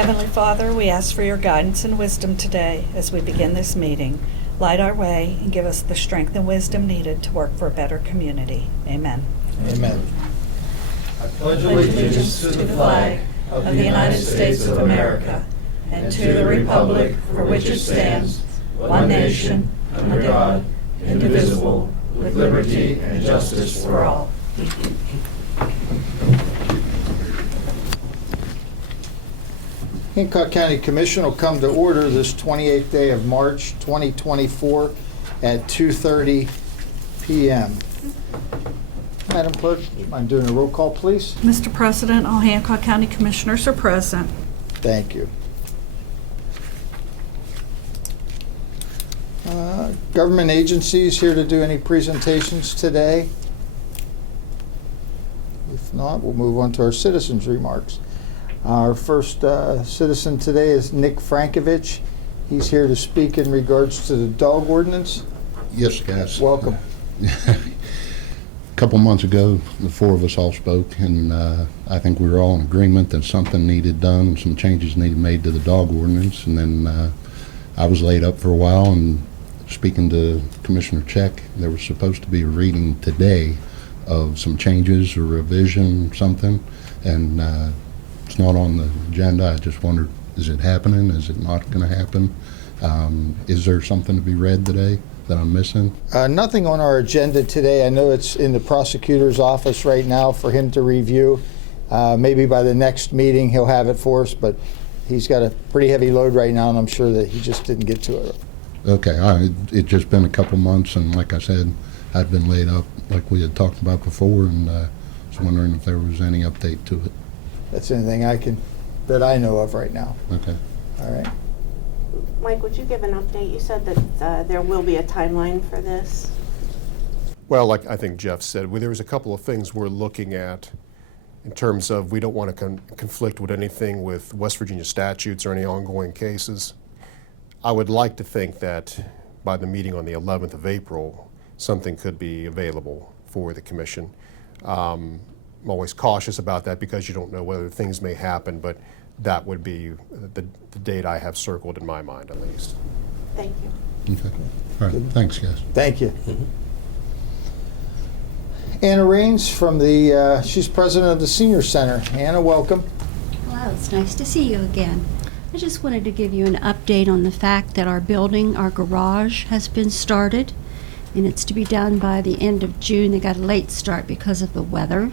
Heavenly Father, we ask for your guidance and wisdom today as we begin this meeting. Light our way and give us the strength and wisdom needed to work for a better community. Amen. Amen. I pledge allegiance to the flag of the United States of America and to the republic for which it stands, one nation, under God, indivisible, with liberty and justice for all. Hancock County Commission will come to order this 28th day of March 2024 at 2:30 p.m. Madam Clerk, I'm doing a roll call, please. Mr. President, all Hancock County Commissioners are present. Thank you. Government agencies here to do any presentations today? If not, we'll move on to our citizens' remarks. Our first citizen today is Nick Frankovich. He's here to speak in regards to the dog ordinance. Yes, guys. Welcome. A couple months ago, the four of us all spoke, and I think we were all in agreement that something needed done, some changes needed made to the dog ordinance. And then I was laid up for a while, and speaking to Commissioner Check, there was supposed to be a reading today of some changes or revision, something, and it's not on the agenda. I just wondered, is it happening? Is it not going to happen? Is there something to be read today that I'm missing? Nothing on our agenda today. I know it's in the prosecutor's office right now for him to review. Maybe by the next meeting he'll have it for us, but he's got a pretty heavy load right now, and I'm sure that he just didn't get to it. Okay, it's just been a couple months, and like I said, I'd been laid up like we had talked about before, and was wondering if there was any update to it. That's anything that I know of right now. Okay. All right. Mike, would you give an update? You said that there will be a timeline for this. Well, like I think Jeff said, there was a couple of things we're looking at in terms of we don't want to conflict with anything with West Virginia statutes or any ongoing cases. I would like to think that by the meeting on the 11th of April, something could be available for the commission. I'm always cautious about that because you don't know whether things may happen, but that would be the date I have circled in my mind, at least. Thank you. Okay. All right. Thanks, guys. Thank you. Anna Raines from she's president of the Senior Center. Anna, welcome. Hello, it's nice to see you again. I just wanted to give you an update on the fact that our building, our garage, has been started, and it's to be done by the end of June. They got a late start because of the weather.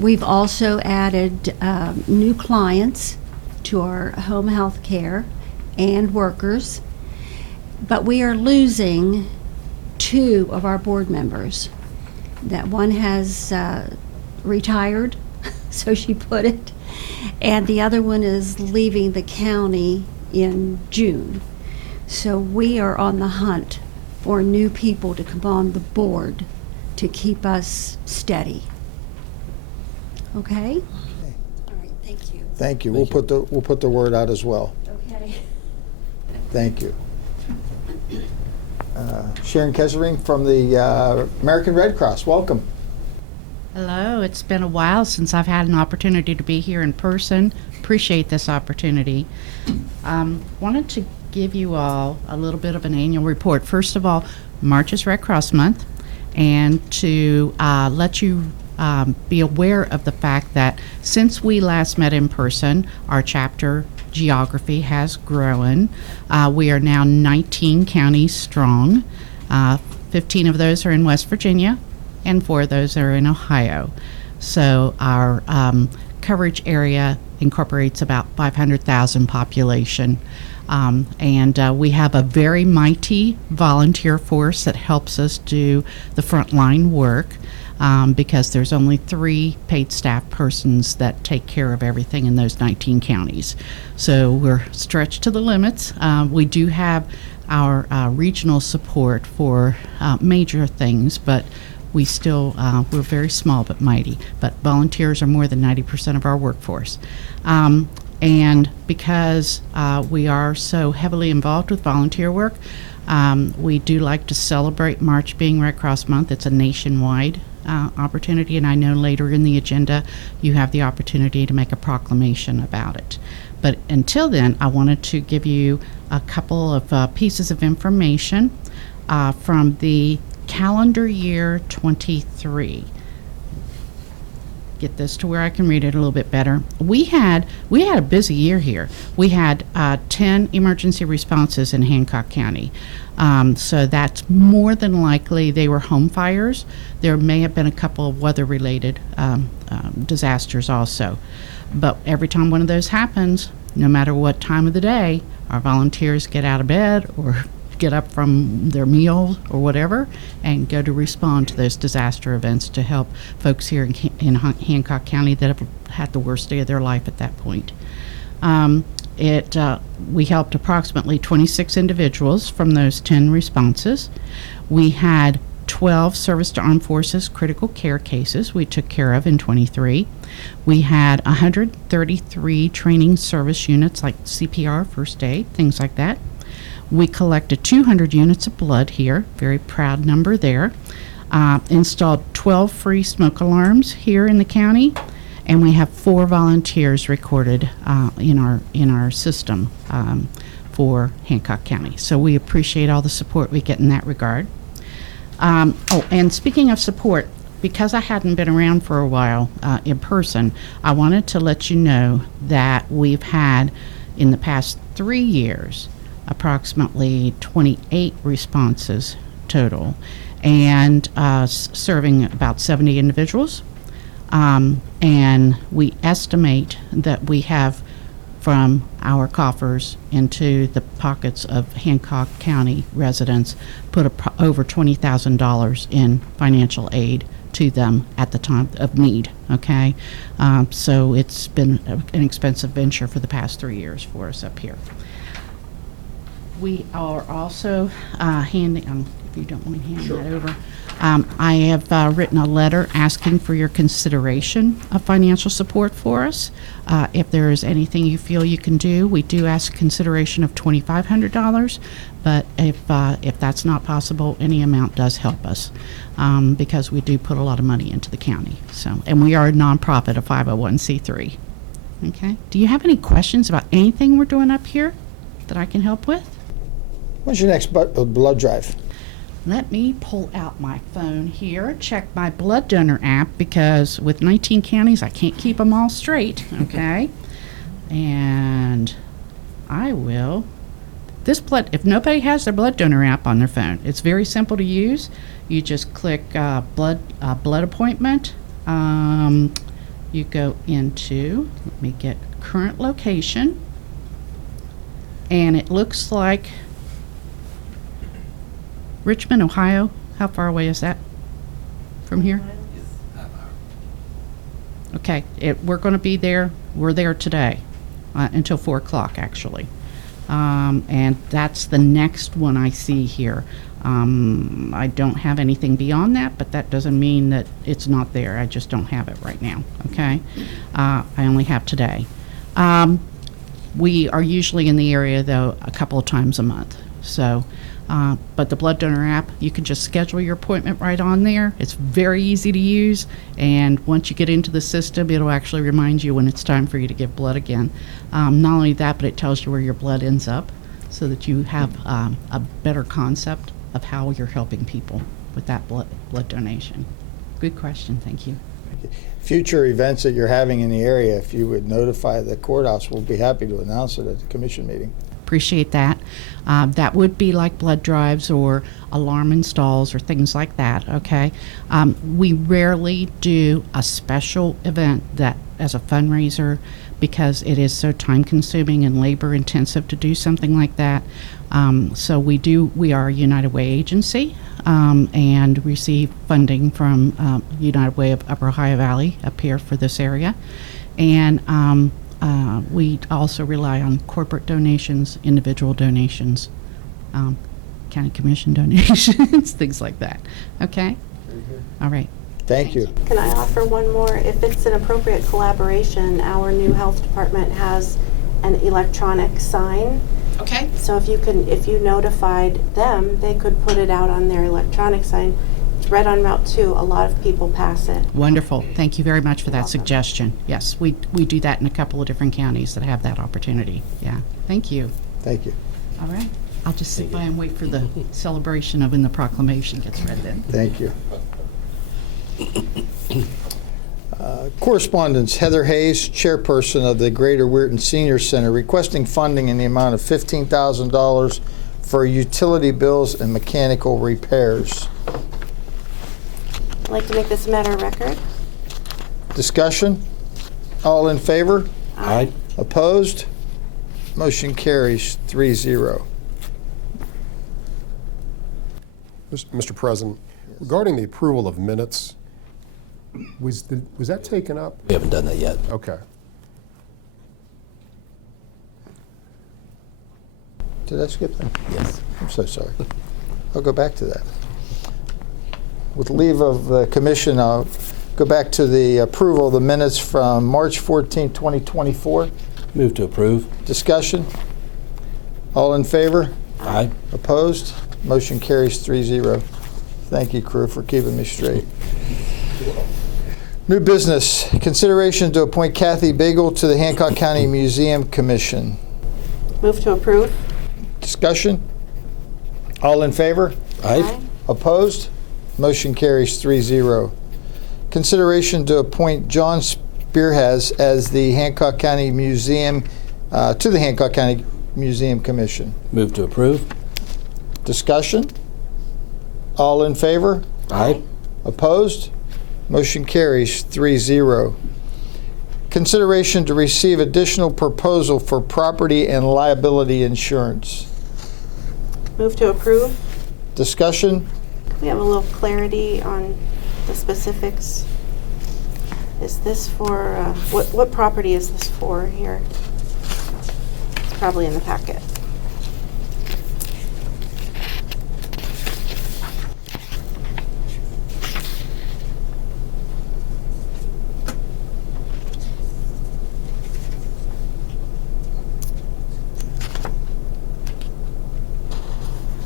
We've also added new clients to our home health care and workers, but we are losing 2 of our board members. That one has retired, so she put it, and the other one is leaving the county in June. So we are on the hunt for new people to come on the board to keep us steady. Okay? All right, thank you. Thank you. We'll put the word out as well. Okay. Thank you. Sharon Kesselring from the American Red Cross. Welcome. Hello, it's been a while since I've had an opportunity to be here in person. Appreciate this opportunity. Wanted to give you all a little bit of an annual report. First of all, March is Red Cross Month, and to let you be aware of the fact that since we last met in person, our chapter geography has grown. We are now 19 counties strong. 15 of those are in West Virginia, and 4 of those are in Ohio. So our coverage area incorporates about 500,000 population. And we have a very mighty volunteer force that helps us do the frontline work because there's only 3 paid staff persons that take care of everything in those 19 counties. So we're stretched to the limits. We do have our regional support for major things, but we still, we're very small but mighty. But volunteers are more than 90% of our workforce. And because we are so heavily involved with volunteer work, we do like to celebrate March being Red Cross Month. It's a nationwide opportunity, and I know later in the agenda you have the opportunity to make a proclamation about it. But until then, I wanted to give you a couple of pieces of information from the calendar year 23. Get this to where I can read it a little bit better. We had a busy year here. We had 10 emergency responses in Hancock County. So that's more than likely they were home fires. There may have been a couple of weather-related disasters also. But every time one of those happens, no matter what time of the day, our volunteers get out of bed or get up from their meal or whatever and go to respond to those disaster events to help folks here in Hancock County that have had the worst day of their life at that point. We helped approximately 26 individuals from those 10 responses. We had 12 service to armed forces critical care cases we took care of in 23. We had 133 training service units like CPR, first aid, things like that. We collected 200 units of blood here, very proud number there. Installed 12 free smoke alarms here in the county, and we have 4 volunteers recorded in our system for Hancock County. So we appreciate all the support we get in that regard. And speaking of support, because I hadn't been around for a while in person, I wanted to let you know that we've had, in the past 3 years, approximately 28 responses total, and serving about 70 individuals. And we estimate that we have from our coffers into the pockets of Hancock County residents put over $20,000 in financial aid to them at the time of need, okay? So it's been an expensive venture for the past 3 years for us up here. We are also handing, if you don't mind handing that over, I have written a letter asking for your consideration of financial support for us. If there is anything you feel you can do, we do ask consideration of $2,500, but if that's not possible, any amount does help us because we do put a lot of money into the county. So, and we are a nonprofit, a 501c3. Okay. Do you have any questions about anything we're doing up here that I can help with? When's your next blood drive? Let me pull out my phone here, check my blood donor app, because with 19 counties, I can't keep them all straight, okay? And I will. If nobody has their blood donor app on their phone, it's very simple to use. You just click blood appointment. You go into, let me get current location, and it looks like Richmond, Ohio. How far away is that from here? Okay, we're going to be there. We're there today until 4 o'clock, actually. And that's the next one I see here. I don't have anything beyond that, but that doesn't mean that it's not there. I just don't have it right now, okay? I only have today. We are usually in the area, though, a couple of times a month. So. But the blood donor app, you can just schedule your appointment right on there. It's very easy to use, and once you get into the system, it'll actually remind you when it's time for you to give blood again. Not only that, but it tells you where your blood ends up so that you have a better concept of how you're helping people with that blood donation. Good question. Thank you. Future events that you're having in the area, if you would notify the courthouse, we'll be happy to announce it at the commission meeting. Appreciate that. That would be like blood drives or alarm installs or things like that, okay? We rarely do a special event that as a fundraiser because it is so time consuming and labor intensive to do something like that. So we are a United Way agency and receive funding from United Way of Upper Ohio Valley up here for this area. And we also rely on corporate donations, individual donations, county commission donations, things like that. Okay? All right. Thank you. Can I offer one more? If it's an appropriate collaboration, our new health department has an electronic sign. Okay. So if you notified them, they could put it out on their electronic sign. It's right on Route 2. A lot of people pass it. Wonderful. Thank you very much for that Welcome. suggestion. Yes, we do that in a couple of different counties that have that opportunity. Yeah, thank you. Thank you. All right. I'll just sit by and wait for the celebration of when the proclamation gets read then. Thank you. Correspondence, Heather Hayes, chairperson of the Greater Weirton Senior Center, requesting funding in the amount of $15,000 for utility bills and mechanical repairs. I'd like to make this a matter of record. Discussion? All in favor? Aye. Opposed? Motion carries 3-0. Mr. President, regarding the approval of minutes, was that taken up? We haven't done that yet. Okay. Did I skip that? Yes. I'm so sorry. I'll go back to that. With leave of the commission, I'll go back to the approval of the minutes from March 14, 2024. Move to approve. Discussion? All in favor? Aye. Opposed? Motion carries 3-0. Thank you, crew, for keeping me straight. New business. Consideration to appoint Kathy Bagel to the Hancock County Museum Commission. Move to approve. Discussion? All in favor? Aye. Opposed? Motion carries 3-0. Consideration to appoint John Spearhas as the Hancock County Museum, to the Hancock County Museum Commission. Move to approve. Discussion? All in favor? Aye. Opposed? Motion carries 3-0. Consideration to receive additional proposal for property and liability insurance. Move to approve. Discussion? We have a little clarity on the specifics. Is this for, what property is this for here? It's probably in the packet.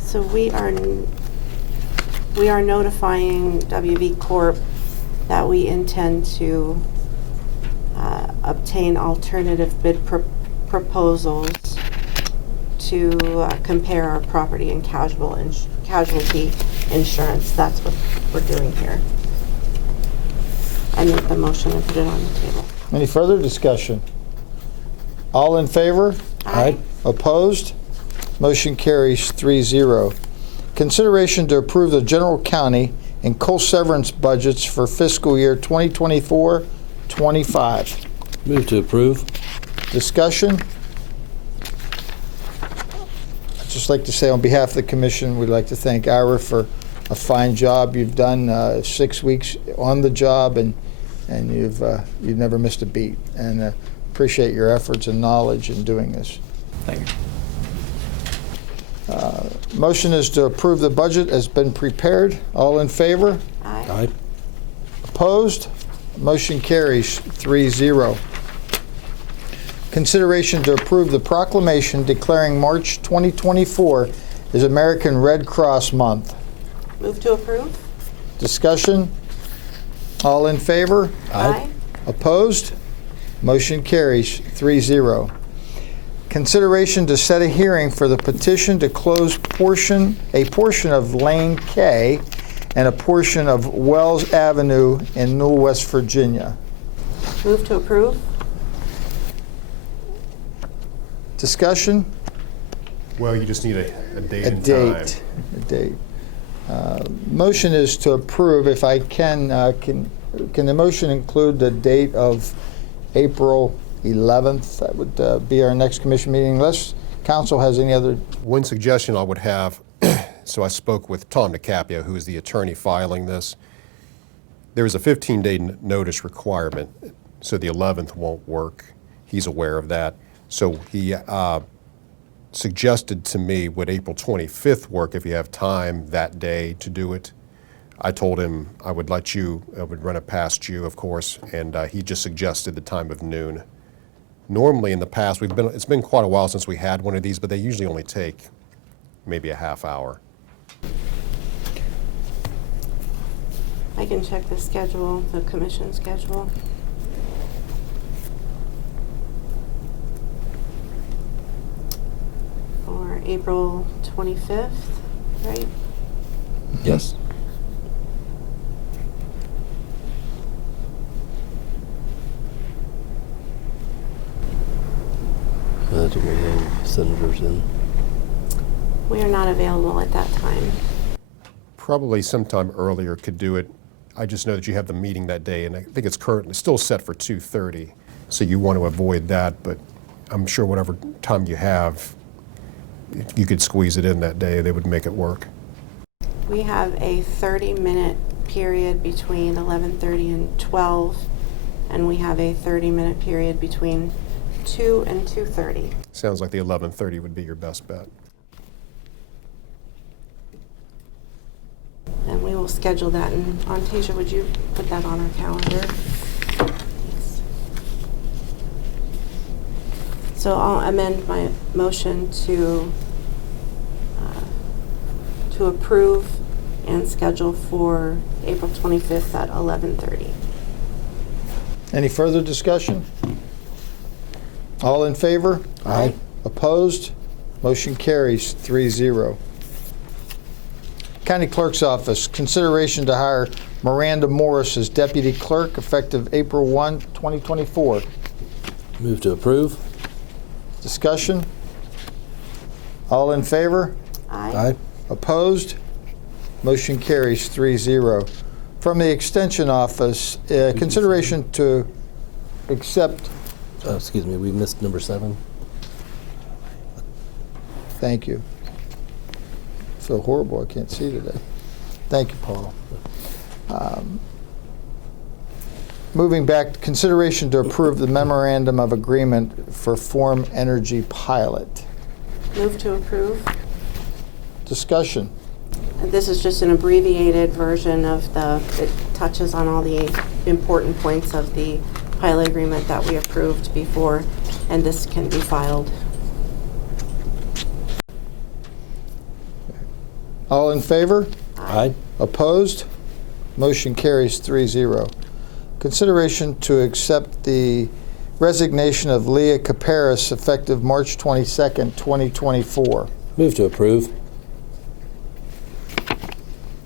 So we are notifying WV Corp that we intend to obtain alternative bid proposals to compare our property and casualty insurance. That's what we're doing here. I make the motion and put it on the table. Any further discussion? All in favor? Aye. Opposed? Motion carries 3-0. Consideration to approve the general county and coal severance budgets for fiscal year 2024-25. Move to approve. Discussion? I'd just like to say on behalf of the commission, we'd like to thank Ira for a fine job you've done, 6 weeks on the job, and you've never missed a beat. And appreciate your efforts and knowledge in doing this. Thank you. Motion is to approve the budget as been prepared. All in favor? Aye. Aye. Opposed? Motion carries 3-0. Consideration to approve the proclamation declaring March 2024 as American Red Cross Month. Move to approve. Discussion? All in favor? Aye. Opposed? Motion carries 3-0. Consideration to set a hearing for the petition to close a portion of Lane K and a portion of Wells Avenue in Newell, West Virginia. Move to approve. Discussion? Well, you just need a date A and time. date. A date. Motion is to approve. If I can the motion include the date of April 11th? That would be our next commission meeting, unless council has any other. One suggestion I would have, so I spoke with Tom DiCaprio, who is the attorney filing this. There is a 15-day notice requirement, so the 11th won't work. He's aware of that. So he suggested to me, would April 25th work if you have time that day to do it? I told him I would run it past you, of course, and he just suggested the time of noon. Normally in the past, it's been quite a while since we had one of these, but they usually only take maybe a half hour. I can check the schedule, the commission schedule. For April 25th, right? Yes. That's when we have senators in. We are not available at that time. Probably sometime earlier could do it. I just know that you have the meeting that day, and I think it's currently still set for 2:30, so you want to avoid that, but I'm sure whatever time you have, you could squeeze it in that day. They would make it work. We have a 30-minute period between 11:30 and 12, and we have a 30-minute period between 2 and 2:30. Sounds like the 11:30 would be your best bet. And we will schedule that. And Tasia, would you put that on our calendar? Thanks. So I'll amend my motion to approve and schedule for April 25th at 11:30. Any further discussion? All in favor? Aye. Opposed? Motion carries 3-0. County Clerk's Office, consideration to hire Miranda Morris as Deputy Clerk effective April 1, 2024. Move to approve. Discussion? All in favor? Aye. Opposed? Motion carries 3-0. From the Extension Office, consideration to accept, Excuse me, we missed number 7. thank you. I feel horrible, I can't see today. Thank you, Paul. Moving back, consideration to approve the memorandum of agreement for Form Energy Pilot. Move to approve. Discussion. This is just an abbreviated version of it touches on all the important points of the pilot agreement that we approved before, and this can be filed. All in favor? Aye. Opposed? Motion carries 3-0. Consideration to accept the resignation of Leah Caparis effective March 22nd, 2024. Move to approve.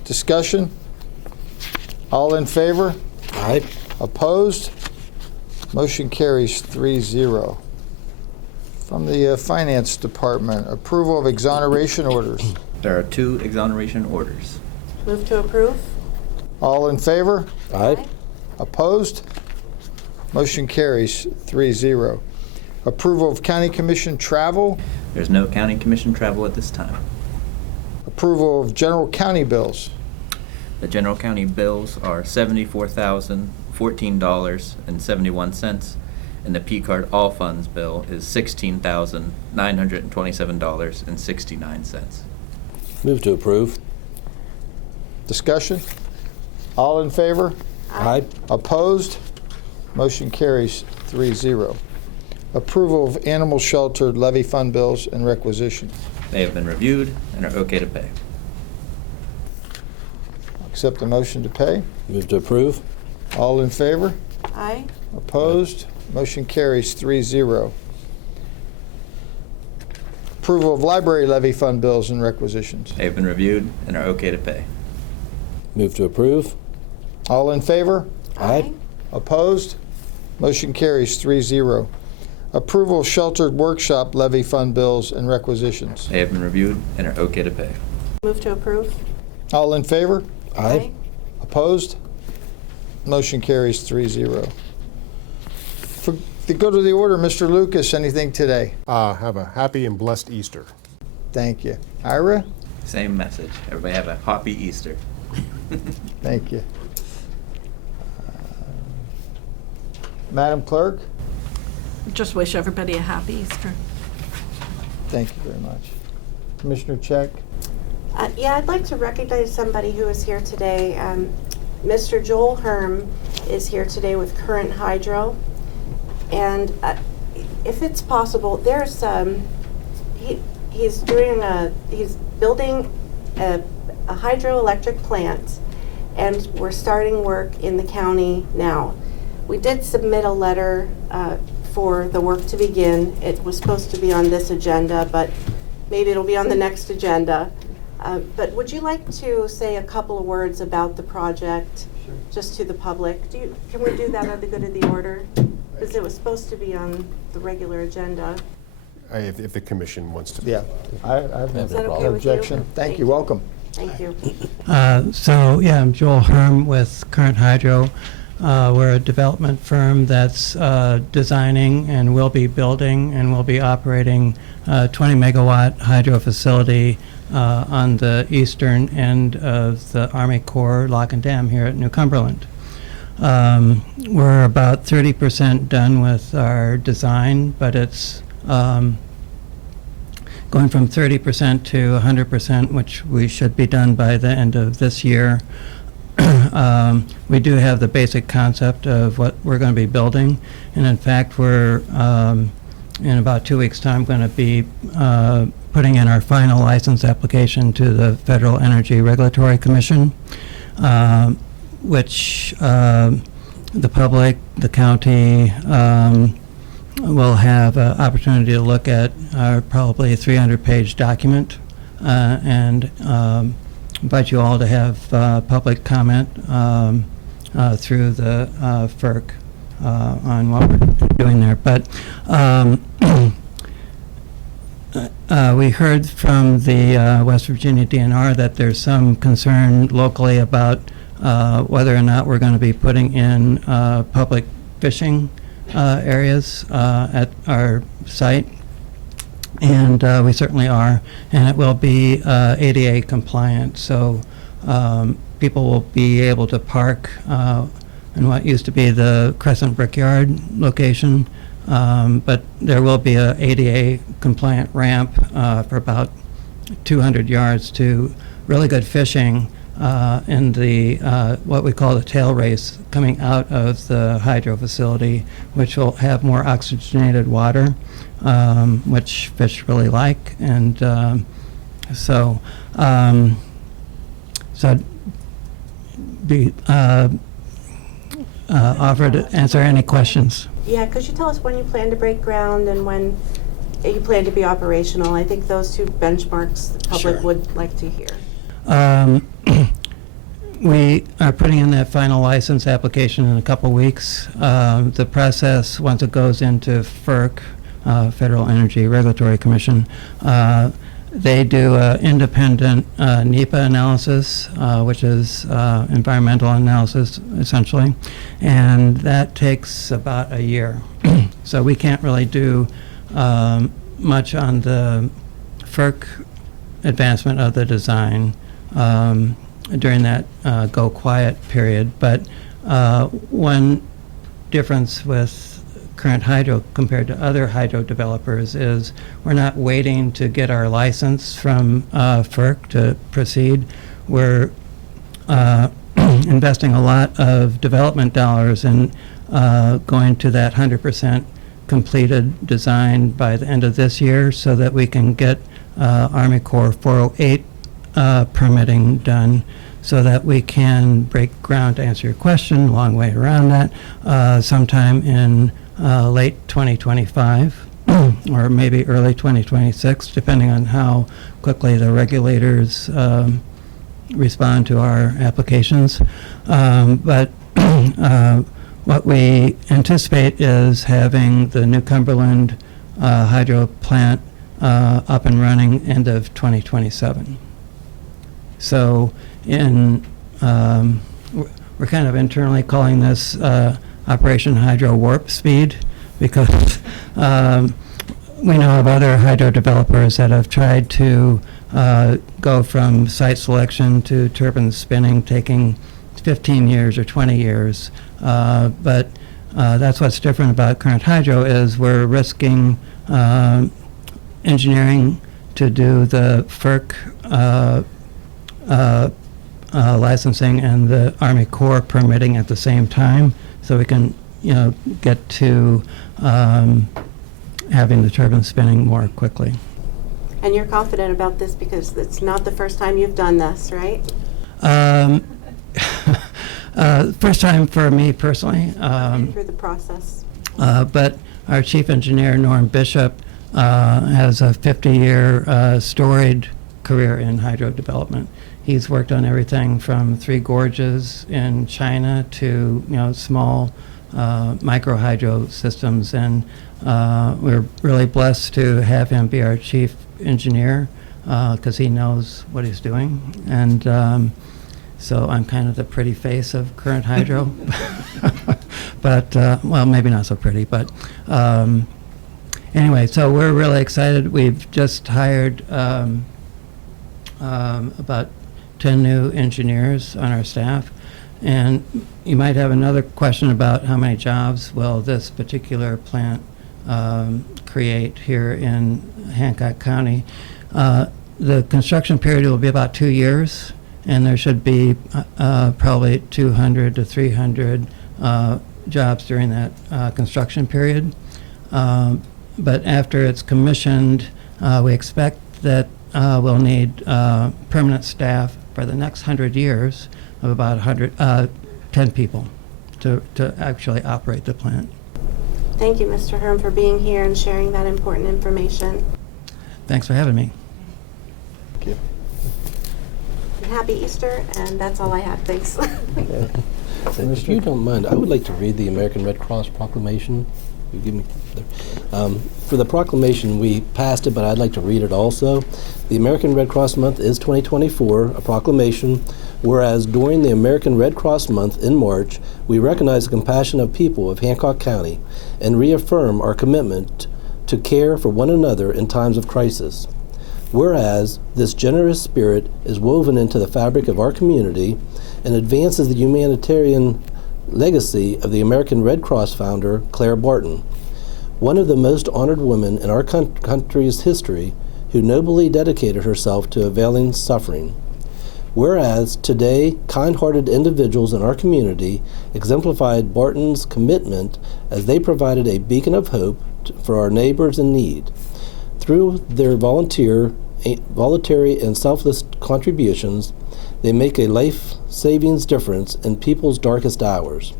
Discussion? All in favor? Aye. Opposed? Motion carries 3-0. From the Finance Department, approval of exoneration orders. There are 2 exoneration orders. Move to approve. All in favor? Aye. Opposed? Motion carries 3-0. Approval of County Commission travel. There's no county commission travel at this time. Approval of general county bills. The general county bills are $74,014.71, and the P-card all funds bill is $16,927.69. Move to approve. Discussion? All in favor? Aye. Opposed? Motion carries 3-0. Approval of animal shelter levy fund bills and requisitions. They have been reviewed and are okay to pay. Accept the motion to pay. Move to approve. All in favor? Aye. Opposed? Motion carries 3-0. Approval of library levy fund bills and requisitions. They have been reviewed and are okay to pay. Move to approve. All in favor? Aye. Opposed? Motion carries 3-0. Approval of sheltered workshop levy fund bills and requisitions. They have been reviewed and are okay to pay. Move to approve. All in favor? Aye. Opposed? Motion carries 3-0. To go to the order, Mr. Lucas, anything today? Have a happy and blessed Easter. Thank you. Ira? Same message. Everybody have a happy Easter. Thank you. Madam Clerk? Just wish everybody a happy Easter. Thank you very much. Commissioner Check? Yeah, I'd like to recognize somebody who is here today. Mr. Joel Herm is here today with Current Hydro. And if it's possible, there's he's building a hydroelectric plant and we're starting work in the county now. We did submit a letter for the work to begin. It was supposed to be on this agenda, but maybe it'll be on the next agenda. But would you like to say a couple of words about the project, just to the public? Can we do that at the good of the order? Because it was supposed to be on the regular agenda. If the commission wants to. Yeah, I have Is that no okay with you? objection. Thank you, welcome. Thank you. I'm Joel Herm with Current Hydro. We're a development firm that's designing and will be building and will be operating a 20 megawatt hydro facility on the eastern end of the Army Corps Lock and Dam here at New Cumberland. We're about 30% done with our design, but it's going from 30% to 100%, which we should be done by the end of this year. We do have the basic concept of what we're going to be building, and in fact, we're in about 2 weeks' time going to be putting in our final license application to the Federal Energy Regulatory Commission, which the public, the county, will have an opportunity to look at our probably 300-page document and invite you all to have public comment through the FERC on what we're doing there. But we heard from the West Virginia DNR that there's some concern locally about whether or not we're going to be putting in public fishing areas at our site. And we certainly are, and it will be ADA compliant, so people will be able to park in what used to be the Crescent Brickyard location, but there will be a ADA compliant ramp for about 200 yards to really good fishing in the what we call the tail race coming out of the hydro facility, which will have more oxygenated water, which fish really like, and so be offered to answer any questions. Yeah, could you tell us when you plan to break ground and when you plan to be operational? I think those two benchmarks the public would like to hear. We are putting in that final license application in a couple weeks. The process, once it goes into FERC, Federal Energy Regulatory Commission, they do an independent NEPA analysis, which is environmental analysis, essentially, and that takes about a year. So we can't really do much on the FERC advancement of the design during that go quiet period. But one difference with Current Hydro compared to other hydro developers is we're not waiting to get our license from FERC to proceed. We're investing a lot of development dollars in going to that 100% completed design by the end of this year so that we can get Army Corps 408 permitting done so that we can break ground, to answer your question, long way around that, sometime in late 2025 or maybe early 2026, depending on how quickly the regulators respond to our applications. But what we anticipate is having the New Cumberland hydro plant up and running end of 2027. So we're kind of internally calling this Operation Hydro Warp Speed, because we know of other hydro developers that have tried to go from site selection to turbine spinning, taking 15 years or 20 years. But that's what's different about Current Hydro is we're risking engineering to do the FERC licensing and the Army Corps permitting at the same time, so we can, get to having the turbine spinning more quickly. And you're confident about this because it's not the first time you've done this, right? First time for me personally, Through the process. but our chief engineer, Norm Bishop, has a 50-year storied career in hydro development. He's worked on everything from Three Gorges in China to small micro hydro systems, and we're really blessed to have him be our chief engineer because he knows what he's doing. And so I'm kind of the pretty face of current hydro, but well, maybe not so pretty, but anyway, so we're really excited. We've just hired about 10 new engineers on our staff, and you might have another question about how many jobs will this particular plant create here in Hancock County. The construction period will be about 2 years, and there should be probably 200 to 300 jobs during that construction period. But after it's commissioned, we expect that we'll need permanent staff for the next 100 years of about 10 people to actually operate the plant. Thank you, Mr. Herm, for being here and sharing that important information. Thanks for having me. Thank you. And happy Easter, and that's all I have. Thanks. If you don't mind, I would like to read the American Red Cross proclamation. You give me for the proclamation, we passed it, but I'd like to read it also. The American Red Cross Month is 2024, a proclamation. Whereas during the American Red Cross Month in March, we recognize the compassion of people of Hancock County and reaffirm our commitment to care for one another in times of crisis. Whereas this generous spirit is woven into the fabric of our community and advances the humanitarian legacy of the American Red Cross founder, Claire Barton, one of the most honored women in our country's history who nobly dedicated herself to availing suffering. Whereas today, kind-hearted individuals in our community exemplified Barton's commitment as they provided a beacon of hope for our neighbors in need. Through their voluntary and selfless contributions, they make a life-saving difference in people's darkest hours.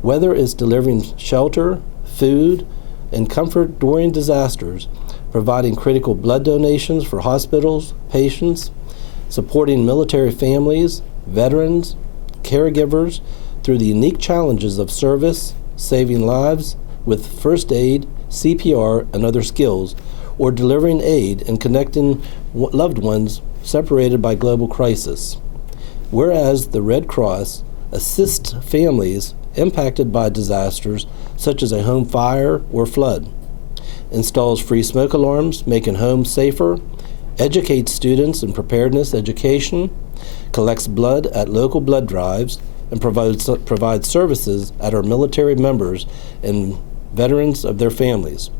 Whether it's delivering shelter, food, and comfort during disasters, providing critical blood donations for hospitals, patients, supporting military families, veterans, caregivers through the unique challenges of service, saving lives with first aid, CPR, and other skills, or delivering aid and connecting loved ones separated by global crisis. Whereas the Red Cross assists families impacted by disasters such as a home fire or flood, installs free smoke alarms, making homes safer, educates students in preparedness education, collects blood at local blood drives, and provides services at our military members and veterans of their families.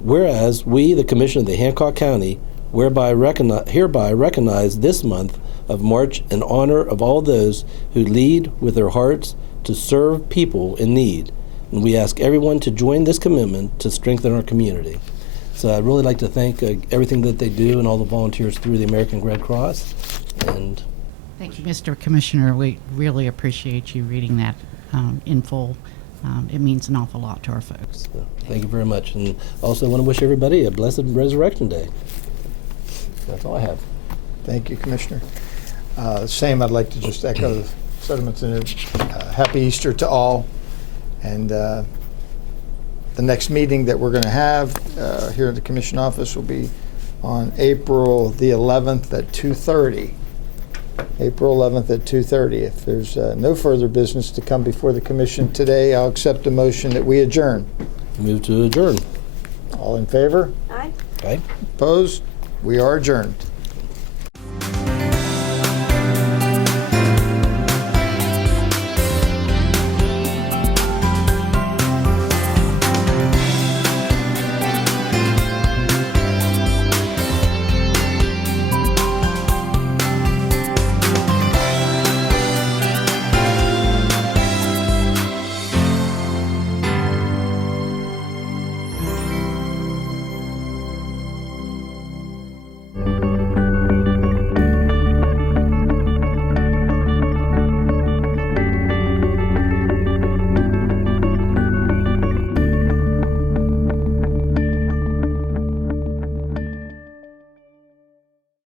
Whereas we, the Commission of the Hancock County, hereby recognize this month of March in honor of all those who lead with their hearts to serve people in need. And we ask everyone to join this commitment to strengthen our community. So I'd really like to thank everything that they do and all the volunteers through the American Red Cross. And Thank you, Mr. Commissioner. We really appreciate you reading that in full. It means an awful lot to our folks. thank you very much. And also want to wish everybody a blessed Resurrection Day. That's all I have. Thank you, Commissioner. Same, I'd like to just echo the sentiments in it. Happy Easter to all. And the next meeting that we're going to have here at the Commission office will be on April the 11th at 2:30. April 11th at 2:30. If there's no further business to come before the Commission today, I'll accept a motion that we adjourn. Move to adjourn. All in favor? Aye. Okay. Opposed? We are adjourned.